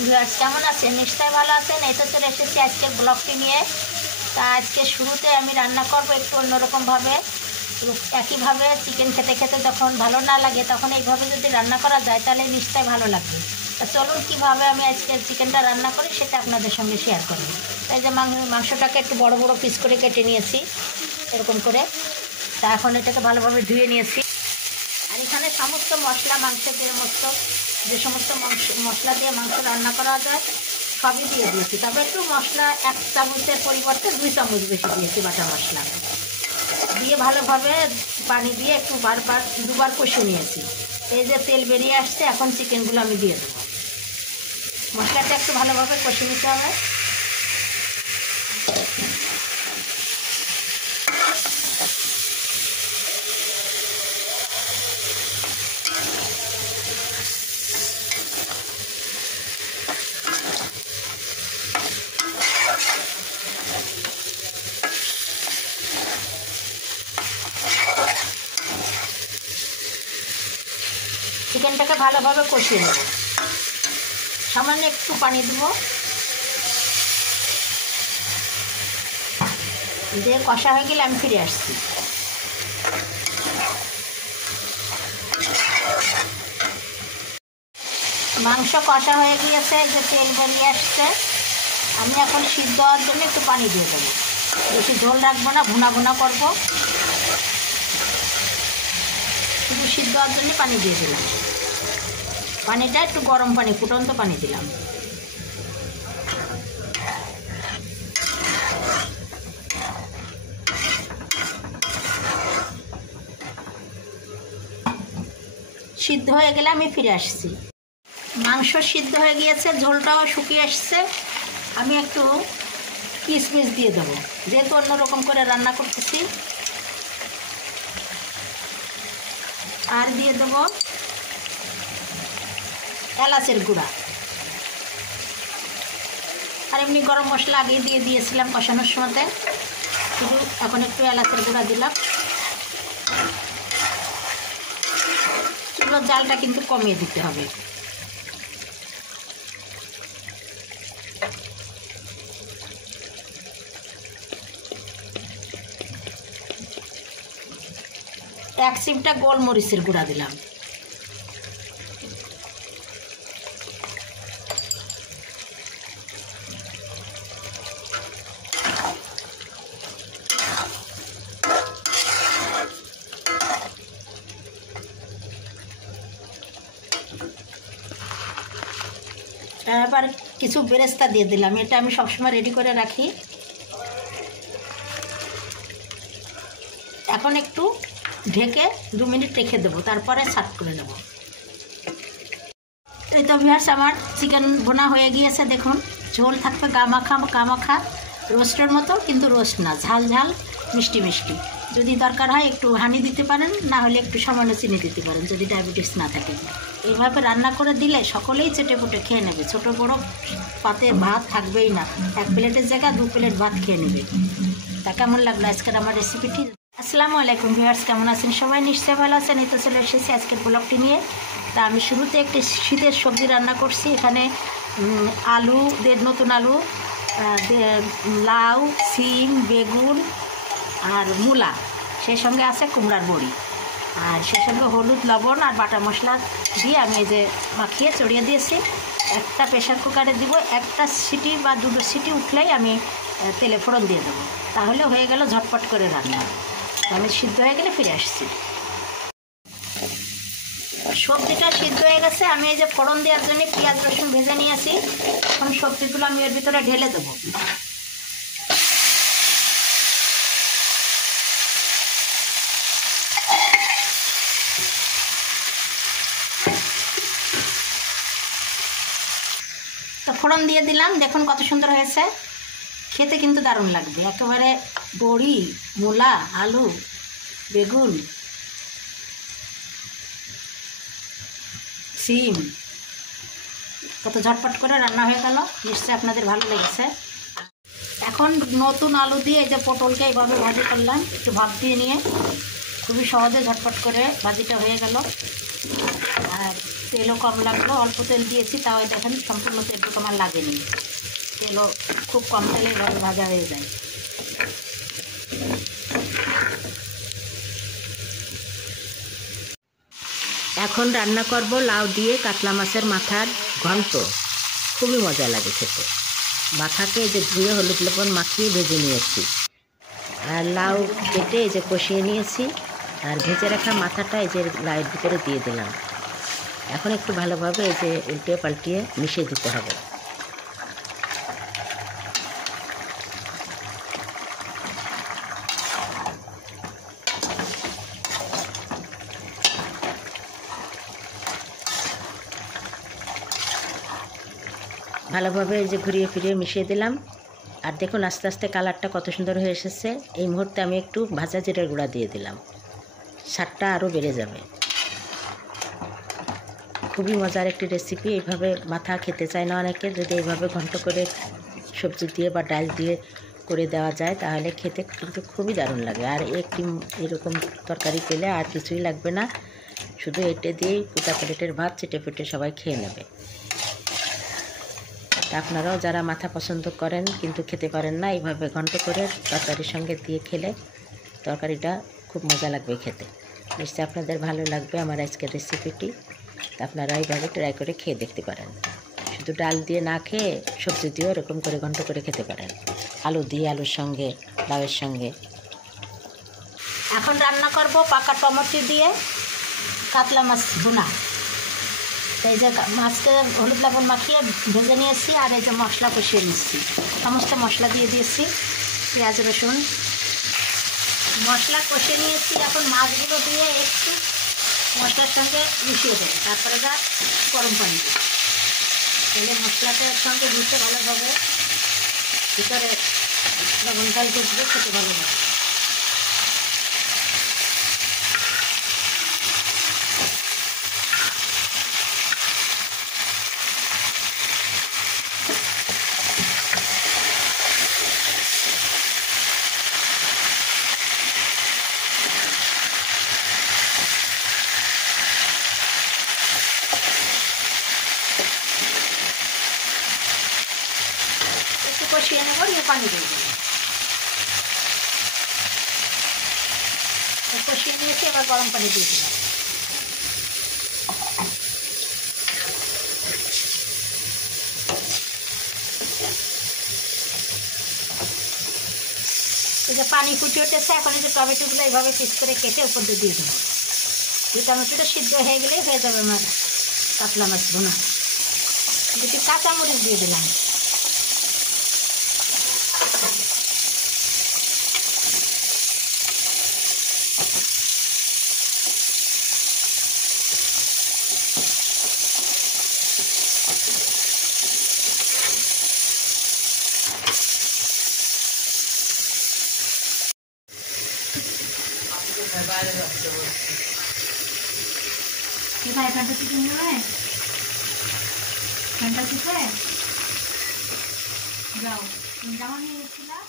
আলাইকুম ভিউয়ার্স, কেমন আছেন? নিশ্চয়ই ভালো আছেন। এই তো চলে এসেছি আজকের ব্লগটি নিয়ে। তা আজকে শুরুতে আমি রান্না করব একটু অন্যরকমভাবে। একইভাবে চিকেন খেতে খেতে যখন ভালো না লাগে তখন এইভাবে যদি রান্না করা যায় তাহলে নিশ্চয়ই ভালো লাগবে। তা চলুন কীভাবে আমি আজকে চিকেনটা রান্না করি সেটা আপনাদের সঙ্গে শেয়ার করব। এই যে মাংসটাকে একটু বড় বড় পিস করে কেটে নিয়েছি এরকম করে। তা এখন এটাকে ভালোভাবে ধুয়ে নিয়েছি। আর এখানে সমস্ত মশলা, মাংসের যে সমস্ত মশলা দিয়ে মাংস রান্না করা যায় সবই দিয়ে দিয়েছি। তবে একটু মশলা 1 চামচের পরিবর্তে 2 চামচ বেশি দিয়েছি বাটা মশলা দিয়ে ভালোভাবে পানি দিয়ে একটু বারবার 2বার কষে নিয়েছি। এই যে তেল বেরিয়ে আসছে, এখন চিকেনগুলো আমি দিয়ে দেবো। মশলাটা একটু ভালোভাবে কষে নিতে হবে। চিকেনটাকে ভালোভাবে কষিয়ে নেব। সামান্য একটু পানি দেবো, দিয়ে কষা হয়ে গেলে আমি ফিরে আসছি। মাংস কষা হয়ে গিয়েছে, যে তেল বেরিয়ে আসছে। আমি এখন সিদ্ধ হওয়ার জন্য একটু পানি দিয়ে দেবো। বেশি ঝোল রাখবো না, ভুনা ভুনা করবো। শুধু সিদ্ধ হওয়ার জন্য পানি দিয়ে দিলাম। পানিটা একটু গরম পানি, ফুটন্ত পানি দিলাম। সিদ্ধ হয়ে গেলে আমি ফিরে আসছি। মাংস সিদ্ধ হয়ে গিয়েছে, ঝোলটাও শুকিয়ে আসছে। আমি একটু কিশমিশ দিয়ে দেবো, যেহেতু অন্যরকম করে রান্না করতেছি। আর দিয়ে দেবো এলাচের গুঁড়া। আর এমনি গরম মশলা আগে দিয়ে দিয়েছিলাম কষানোর সময়তে, শুধু এখন একটু এলাচের গুঁড়া দিলাম। চুলোর জালটা কিন্তু কমিয়ে দিতে হবে। এক চিমটা গোলমরিচের গুঁড়া দিলাম। এবার কিছু বেরেস্তা দিয়ে দিলাম। এটা আমি সবসময় রেডি করে রাখি। এখন একটু ঢেকে 2 মিনিট রেখে দেবো, তারপরে সার্ভ করে নেব। এই তো ভিউয়ার্স, আমার চিকেন বোনা হয়ে গিয়েছে। দেখুন, ঝোল থাকবে গামাখা রোস্টের মতো, কিন্তু রোস্ট না, ঝাল ঝাল মিষ্টি মিষ্টি। যদি দরকার হয় একটু হানি দিতে পারেন, না হলে একটু সামান্য চিনি দিতে পারেন যদি ডায়াবেটিস না থাকে। এইভাবে রান্না করে দিলে সকলেই চেটে পুটে খেয়ে নেবে। ছোট বড় পাতে ভাত থাকবেই না, 1 প্লেটের জায়গায় 2 প্লেট ভাত খেয়ে নেবে। তা কেমন লাগলো আজকের আমার রেসিপিটি? আসসালামু আলাইকুম ভিউয়ার্স, কেমন আছেন সবাই? নিশ্চয়ই ভালো আছেন। এই তো চলে এসেছি আজকের ব্লগটি নিয়ে। তা আমি শুরুতে একটি শীতের সবজি রান্না করছি। এখানে আলু, নতুন আলু, লাউ, সিম, বেগুন আর মূলা, সেই সঙ্গে আছে কুমড়ার বড়ি, আর সেই সঙ্গে হলুদ, লবণ আর বাটা মশলা দিয়ে আমি এই যে মাখিয়ে চড়িয়ে দিয়েছি। একটা প্রেশার কুকারে দিব, 1টা সিটি বা 2টো সিটি উঠলেই আমি তেলে ফোড়ন দিয়ে দেবো। তাহলে হয়ে গেল ঝটপট করে রান্না। আমি সিদ্ধ হয়ে গেলে ফিরে আসছি। সবজিটা সিদ্ধ হয়ে গেছে। আমি এই যে ফোড়ন দেওয়ার জন্য পেঁয়াজ রসুন ভেজে নিয়েছি। এখন সবজিগুলো আমি এর ভিতরে ঢেলে দেবো। তো ফোড়ন দিয়ে দিলাম, দেখুন কত সুন্দর হয়েছে। খেতে কিন্তু দারুণ লাগবে। একেবারে বড়ি, মূলা, আলু, বেগুন, সিম, কত ঝটপট করে রান্না হয়ে গেল। নিশ্চয়ই আপনাদের ভালো লেগেছে। এখন নতুন আলু দিয়ে এই যে পটলকে এইভাবে ভাজি করলাম, একটু ভাপ দিয়ে নিয়ে। খুবই সহজে ঝটপট করে ভাজিটা হয়ে গেল। আর তেলও কম লাগলো, অল্প তেল দিয়েছি, তাও দেখেন সম্পূর্ণ তেলটুকু আমার লাগেনি। তেলও খুব কম তেলে এভাবে ভাজা হয়ে যায়। এখন রান্না করব লাউ দিয়ে কাতলা মাছের মাথার ঘন্ট। খুবই মজা লাগে খেতে। মাথাকে এই যে ধুয়ে হলুদ লবণ মাখিয়ে ভেজে নিয়েছি, আর লাউ কেটে এই যে কষিয়ে নিয়েছি, আর ভেজে রাখা মাথাটা এই যে লাউয়ের ভিতরে দিয়ে দিলাম। এখন একটু ভালোভাবে এই যে উল্টিয়ে পাল্টিয়ে মিশিয়ে দিতে হবে। ভালোভাবে এই যে ঘুরিয়ে ফিরিয়ে মিশিয়ে দিলাম। আর দেখুন আস্তে আস্তে কালারটা কত সুন্দর হয়ে এসেছে। এই মুহূর্তে আমি একটু ভাজা জিরার গুঁড়া দিয়ে দিলাম, স্বাদটা আরও বেড়ে যাবে। খুবই মজার একটি রেসিপি। এইভাবে মাথা খেতে চায় না অনেকে, যদি এইভাবে ঘন্ট করে সবজি দিয়ে বা ডাল দিয়ে করে দেওয়া যায় তাহলে খেতে কিন্তু খুবই দারুণ লাগে। আর একটি এরকম তরকারি পেলে আর কিছুই লাগবে না, শুধু এটা দিয়েই গোটা প্লেটের ভাত চেটে পেটে সবাই খেয়ে নেবে। আপনারাও যারা মাথা পছন্দ করেন কিন্তু খেতে পারেন না, এইভাবে ঘন্ট করে তরকারির সঙ্গে দিয়ে খেলে তরকারিটা খুব মজা লাগবে খেতে। নিশ্চয়ই আপনাদের ভালো লাগবে আমার আজকের রেসিপিটি। আপনারা এইভাবে ট্রাই করে খেয়ে দেখতে পারেন। শুধু ডাল দিয়ে না খেয়ে সবজি দিয়েও এরকম করে ঘন্ট করে খেতে পারেন, আলু দিয়ে, আলুর সঙ্গে, লাউয়ের সঙ্গে। এখন রান্না করব পাকা টমেটো দিয়ে কাতলা মাছ ভুনা। এই যে মাছকে হলুদ লবণ মাখিয়ে ভেজে নিয়েছি, আর এই যে মশলা কষিয়ে নিচ্ছি। সমস্ত মশলা দিয়ে দিয়েছি, পেঁয়াজ রসুন মশলা কষিয়ে নিয়েছি। এখন মাছগুলো দিয়ে একটু মশলার সঙ্গে মিশিয়ে দেবো, তারপরে যা গরম পানি দিই, তাহলে মশলাটার সঙ্গে মিশে ভালোভাবে ভিতরে লবণ ডাল ঢুকবে, খেতে ভালো হবে। কষিয়ে নেব, নিয়ে পানি দিয়ে দেবো। কষিয়ে নিয়েছি, এবার গরম পানি দিয়ে দিলাম। এই যে পানি ফুটে উঠেছে, এখন এই যে টমেটোগুলো এইভাবে পিস করে কেটে উপর দিয়ে দিয়ে দেবো। এই টমেটোটা সিদ্ধ হয়ে গেলেই হয়ে যাবে আমার কাতলা মাছ ভুনা। দুটি কাঁচামরিচ দিয়ে দিলাম। ফ্যান্টাসি কিনবে, ফ্যান্টাসিতে যাও, জামা নিয়ে এসেছিলাম।